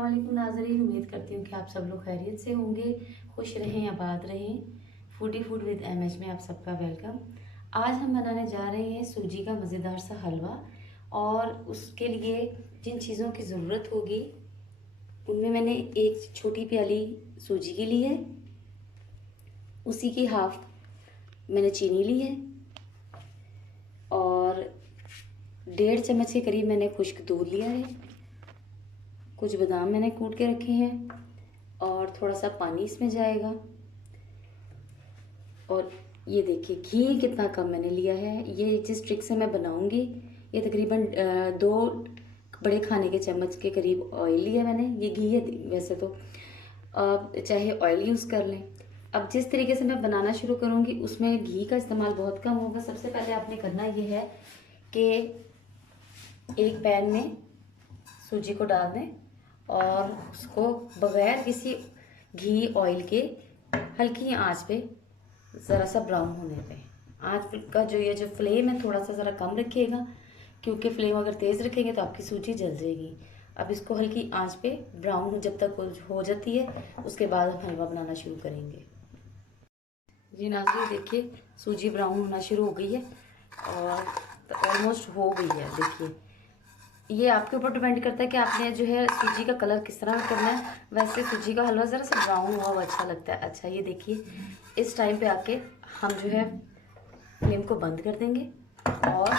अस्सलाम वालेकुम नाज़रीन, उम्मीद करती हूँ कि आप सब लोग खैरियत से होंगे, खुश रहें, आबाद रहें। फूडी फूड विद एमएच में आप सबका वेलकम। आज हम बनाने जा रहे हैं सूजी का मज़ेदार सा हलवा। और उसके लिए जिन चीज़ों की ज़रूरत होगी उनमें मैंने एक छोटी प्याली सूजी की ली है, उसी की हाफ मैंने चीनी ली है, और 1.5 चम्मच के करीब मैंने खुश्क दूध लिया है। कुछ बादाम मैंने कूट के रखे हैं और थोड़ा सा पानी इसमें जाएगा। और ये देखिए घी कितना कम मैंने लिया है। ये जिस ट्रिक से मैं बनाऊंगी, ये तकरीबन 2 बड़े खाने के चम्मच के करीब ऑयल लिया मैंने। ये घी है वैसे तो, आप चाहे ऑयल यूज़ कर लें। अब जिस तरीके से मैं बनाना शुरू करूँगी उसमें घी का इस्तेमाल बहुत कम होगा। सबसे पहले आपने करना ये है कि एक पैन में सूजी को डाल दें और उसको बगैर किसी घी ऑयल के हल्की आंच पे ज़रा सा ब्राउन होने पे। आंच का जो फ्लेम है थोड़ा सा ज़रा कम रखिएगा, क्योंकि फ्लेम अगर तेज़ रखेंगे तो आपकी सूजी जल जाएगी। अब इसको हल्की आंच पे ब्राउन जब तक हो जाती है, उसके बाद हम हलवा बनाना शुरू करेंगे। जी नाज़रीन, देखिए सूजी ब्राउन होना शुरू हो गई है और ऑलमोस्ट हो गई है। देखिए ये आपके ऊपर डिपेंड करता है कि आपने जो है सूजी का कलर किस तरह करना है। वैसे सूजी का हलवा ज़रा सा ब्राउन हुआ अच्छा लगता है। अच्छा, ये देखिए इस टाइम पे आके हम जो है फ्लेम को बंद कर देंगे और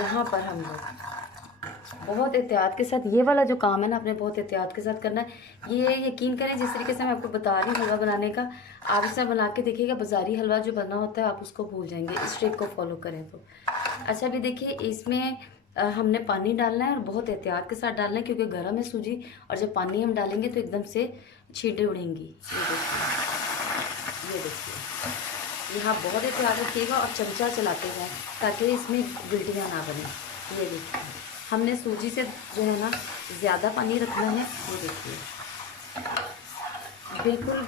यहाँ पर हम लोग बहुत एहतियात के साथ, ये वाला जो काम है ना आपने बहुत एहतियात के साथ करना है। ये यकीन करें जिस तरीके से मैं आपको बता रही हूँ हलवा बनाने का, आप इसे बना के देखिएगा, बाज़ारी हलवा जो बना होता है आप उसको भूल जाएंगे इस ट्रिक को फॉलो करें तो। अच्छा, अभी देखिए इसमें हमने पानी डालना है और बहुत एहतियात के साथ डालना है, क्योंकि गर्म है सूजी और जब पानी हम डालेंगे तो एकदम से छींटे उड़ेंगी। ये देखिए यहाँ बहुत एहतियात रखिएगा और चमचा चलाते जाएं ताकि इसमें गिल्टियाँ ना बने। ये देखिए हमने सूजी से जो है ना ज़्यादा पानी रखना है। ये देखिए बिल्कुल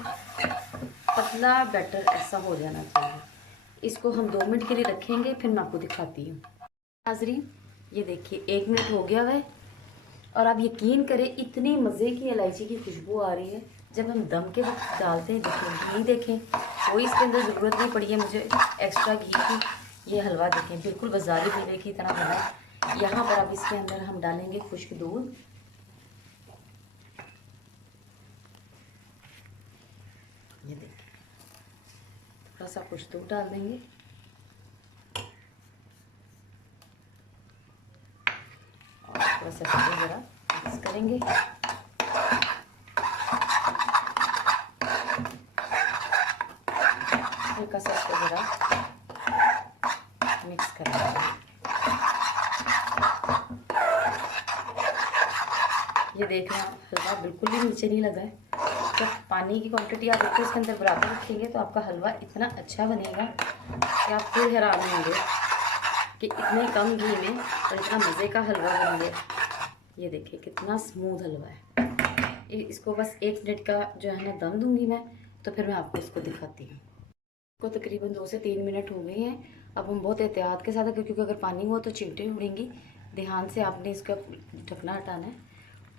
पतला बैटर ऐसा हो जाना चाहिए। इसको हम 2 मिनट के लिए रखेंगे, फिर मैं आपको दिखाती हूँ। नाज़रीन ये देखिए 1 मिनट हो गया है और आप यकीन करें इतनी मज़े की इलायची की खुशबू आ रही है। जब हम दम के वक्त डालते हैं, देखें घी देखें, कोई इसके अंदर ज़रूरत नहीं पड़ी है मुझे एक्स्ट्रा घी की। ये हलवा देखें बिल्कुल बाज़ारी हलवे की तरह बना है। यहाँ पर अब इसके अंदर हम डालेंगे खुश्क दूध। ये देखिए थोड़ा सा खुश्क दूध डाल देंगे और थोड़ा सा ज़रा मिक्स करेंगे। हल्का सा इसको ज़रा मिक्स करेंगे। ये देख रहे हैं हलवा बिल्कुल भी नीचे नहीं लगा है। तो पानी की क्वांटिटी आप देखो इसके अंदर बराबर रखेंगे तो आपका हलवा इतना अच्छा बनेगा कि आप फिर हैरान होंगे कि इतने कम घी में और इतना मज़े का हलवा बन गया। ये देखिए कितना स्मूथ हलवा है। इसको बस 1 मिनट का जो है ना दम दूंगी मैं, तो फिर मैं आपको इसको दिखाती हूँ। इसको तकरीबन 2 से 3 मिनट हो गए हैं। अब हम बहुत एहतियात के साथ, क्योंकि अगर पानी हुआ तो चींटे उड़ेंगी, ध्यान से आपने इसका ढकना हटाना है।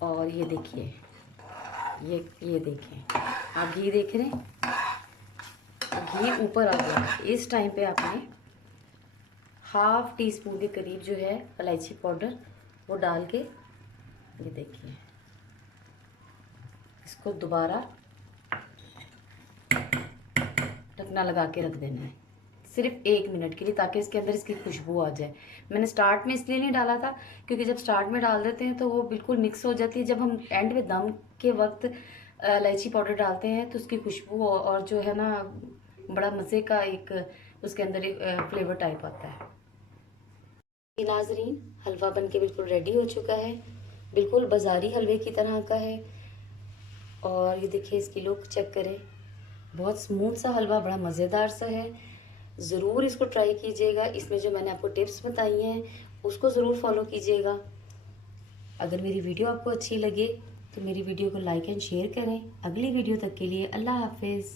और ये देखिए ये देखिए आप घी देख रहे हैं, घी ऊपर आ गया। इस टाइम पे आपने ½ टीस्पून के करीब जो है इलायची पाउडर वो डाल के, ये देखिए इसको दोबारा ढकना लगा के रख देना है सिर्फ 1 मिनट के लिए, ताकि इसके अंदर इसकी खुशबू आ जाए। मैंने स्टार्ट में इसलिए नहीं डाला था क्योंकि जब स्टार्ट में डाल देते हैं तो वो बिल्कुल मिक्स हो जाती है। जब हम एंड में दम के वक्त इलायची पाउडर डालते हैं तो उसकी खुशबू और जो है ना बड़ा मज़े का एक उसके अंदर एक फ्लेवर टाइप आता है। नाज़रीन हलवा बनके बिल्कुल रेडी हो चुका है, बिल्कुल बाज़ारी हलवे की तरह का है। और ये देखिए इसकी लुक चेक करें, बहुत स्मूथ सा हलवा, बड़ा मज़ेदार सा है। ज़रूर इसको ट्राई कीजिएगा। इसमें जो मैंने आपको टिप्स बताई हैं उसको ज़रूर फॉलो कीजिएगा। अगर मेरी वीडियो आपको अच्छी लगे तो मेरी वीडियो को लाइक एंड शेयर करें। अगली वीडियो तक के लिए अल्लाह हाफिज़।